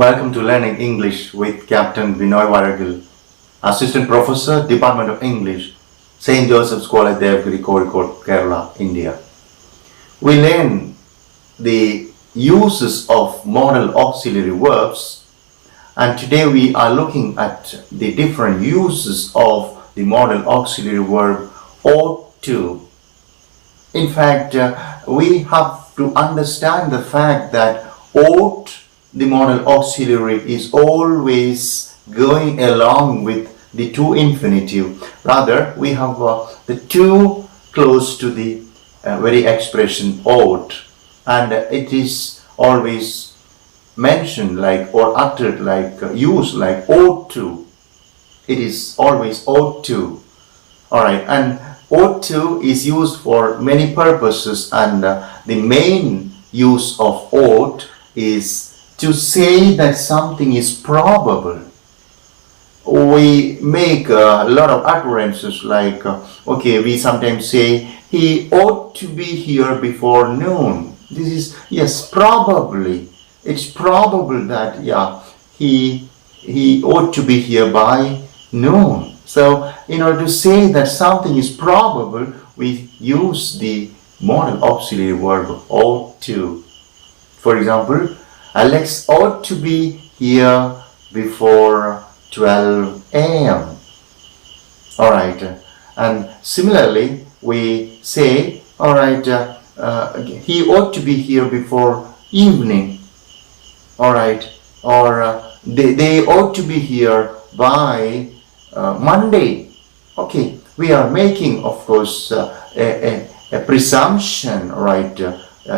Welcome to Learning English with Captain Binoy Varakil, Assistant Professor, Department of English, St. Joseph's College, Devgiri, Calicut, Kerala, India. We learn the uses of modal auxiliary verbs, and today we are looking at the different uses of the modal auxiliary verb ought to. In fact, we have to understand the fact that ought, the modal auxiliary, is always going along with the to infinitive. Rather, we have the to close to the very expression ought, and it is always mentioned like or uttered like used like ought to. It is always ought to. Alright, and ought to is used for many purposes, and the main use of ought is to say that something is probable. We make a lot of utterances like, okay, we sometimes say, he ought to be here before noon. This is, yes, probably. It's probable that, yeah, he ought to be here by noon. So, in order to say that something is probable, we use the modal auxiliary verb ought to. For example, Alex ought to be here before 12 a.m. Alright, and similarly we say, alright, he ought to be here before evening. Alright, or they ought to be here by Monday. Okay, we are making, of course, a presumption, right?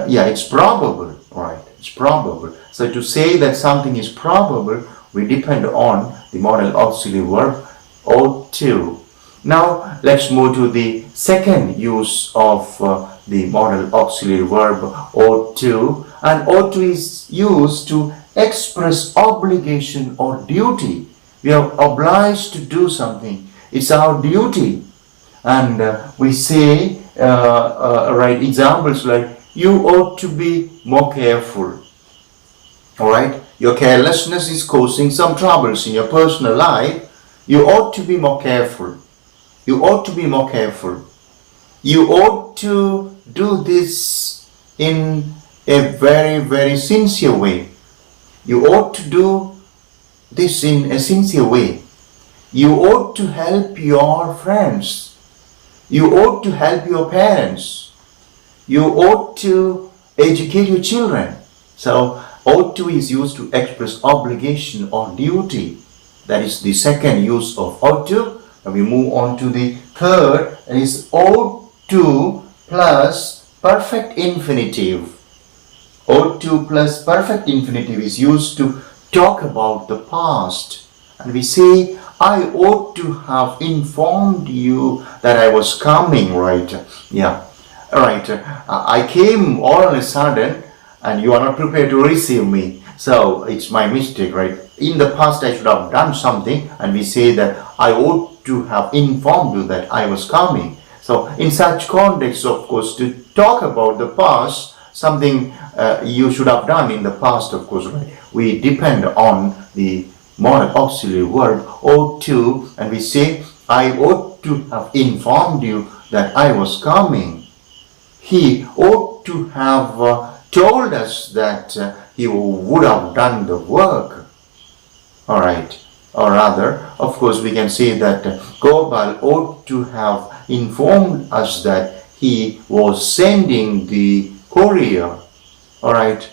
Yeah, it's probable, right? It's probable. So to say that something is probable, we depend on the modal auxiliary verb ought to. Now let's move to the second use of the modal auxiliary verb ought to. And ought to is used to express obligation or duty. We are obliged to do something. It's our duty. And we say, right, examples like, you ought to be more careful. Alright, your carelessness is causing some troubles in your personal life. You ought to be more careful. You ought to be more careful. You ought to do this in a very, very sincere way. You ought to do this in a sincere way. You ought to help your friends. You ought to help your parents. You ought to educate your children. So, ought to is used to express obligation or duty. That is the second use of ought to. And we move on to the third, and is ought to plus perfect infinitive. Ought to plus perfect infinitive is used to talk about the past. And we say, I ought to have informed you that I was coming, right? Yeah. Alright, I came all on a sudden and you are not prepared to receive me. So it's my mistake, right? In the past I should have done something, and we say that I ought to have informed you that I was coming. So in such context, of course, to talk about the past, something you should have done in the past, of course, right? We depend on the modal auxiliary verb ought to, and we say, I ought to have informed you that I was coming. He ought to have told us that he would have done the work. Alright, or rather, of course, we can say that Gopal ought to have informed us that he was sending the courier. Alright,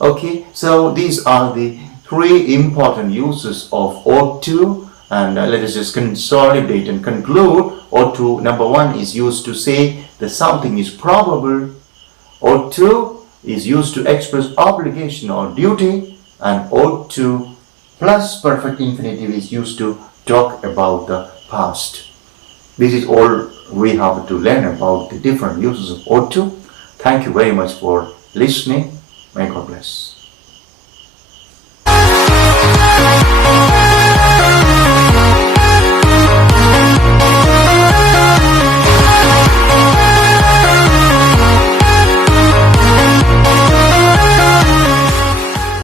okay, so these are the three important uses of ought to, and let us just consolidate and conclude. Ought to, number one, is used to say that something is probable. Ought to is used to express obligation or duty, and ought to plus perfect infinitive is used to talk about the past. This is all we have to learn about the different uses of ought to. Thank you very much for listening. May God bless.